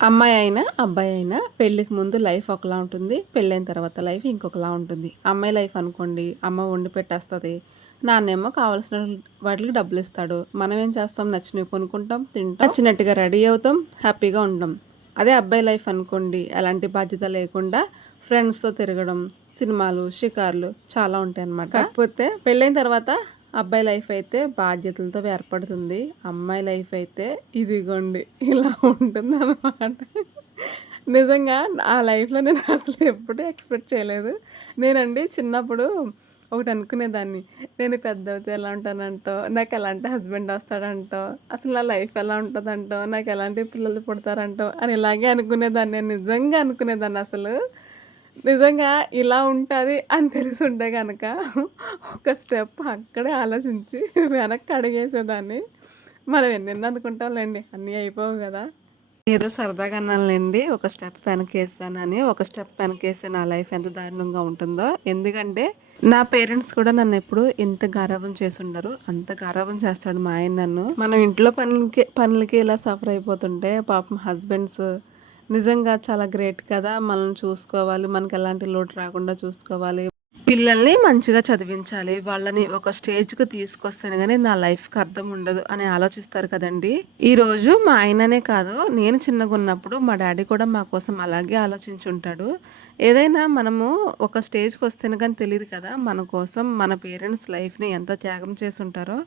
అమ్మాయి అయినా అబ్బాయి అయినా పెళ్ళికి ముందు లైఫ్ ఒకలా ఉంటుంది పెళ్ళైన తర్వాత లైఫ్ ఇంకొకలా ఉంటుంది. అమ్మాయి లైఫ్ అనుకోండి అమ్మ వండి పెట్టేస్తుంది నాన్నేమో కావాల్సిన వాటికి డబ్బులు ఇస్తాడు మనం ఏం చేస్తాం? నచ్చినవి కొనుక్కుంటాం తింటాం నచ్చినట్టుగా రెడీ అవుతాం హ్యాపీగా ఉంటాం అదే అబ్బాయి లైఫ్ అనుకోండి ఎలాంటి బాధ్యత లేకుండా ఫ్రెండ్స్తో తిరగడం సినిమాలు షికార్లు చాలా ఉంటాయి అన్నమాట కాకపోతే పెళ్ళైన తర్వాత అబ్బాయి లైఫ్ అయితే బాధ్యతలతో ఏర్పడుతుంది. అమ్మాయి లైఫ్ అయితే ఇదిగోండి ఇలా ఉంటుంది అనమాట నిజంగా ఆ లైఫ్లో నేను అసలు ఎప్పుడూ ఎక్స్పెక్ట్ చేయలేదు. నేనండి చిన్నప్పుడు ఒకటి అనుకునేదాన్ని నేను పెద్ద అవుతే ఎలా ఉంటానంటో నాకు ఎలాంటి హస్బెండ్ వస్తాడంటో అసలు నా లైఫ్ ఎలా ఉంటుందంటో నాకు ఎలాంటి పిల్లలు పుడతారంటో అని ఇలాగే అనుకునేదాన్ని నేను నిజంగా అనుకునేదాన్ని అసలు. నిజంగా ఇలా ఉంటుంది అని తెలుసుంటే కనుక ఒక స్టెప్ అక్కడే ఆలోచించి వెనక్కి అడిగేసేదాన్ని. మనం ఎన్నెన్ని అనుకుంటాంలేండి అన్నీ అయిపోవు కదా. ఏదో సరదాగా అన్నానులేండి ఒక స్టెప్ వెనకేసానని ఒక స్టెప్ వెనకేస్తే నా లైఫ్ ఎంత దారుణంగా ఉంటుందో. ఎందుకంటే నా పేరెంట్స్ కూడా నన్ను ఎప్పుడు ఇంత గారాబం చేస్తుండరు అంత గారాబం చేస్తాడు మా ఆయన నన్ను. మనం ఇంట్లో పనులకి పనులకి ఇలా సఫర్ అయిపోతుంటే పాపం హస్బెండ్స్ నిజంగా చాలా గ్రేట్ కదా. మనల్ని చూసుకోవాలి. మనకి ఎలాంటి లోటు రాకుండా చూసుకోవాలి. పిల్లల్ని మంచిగా చదివించాలి. వాళ్ళని ఒక స్టేజ్కి తీసుకొస్తేనే కానీ నా లైఫ్కి అర్థం ఉండదు అని ఆలోచిస్తారు కదండి. ఈరోజు మా ఆయననే కాదు నేను చిన్నగా ఉన్నప్పుడు మా డాడీ కూడా మా కోసం అలాగే ఆలోచించుంటాడు. ఏదైనా మనము ఒక స్టేజ్కి వస్తేనే కానీ తెలియదు కదా. మన కోసం మన పేరెంట్స్ లైఫ్ని ఎంత త్యాగం చేసి ఉంటారో.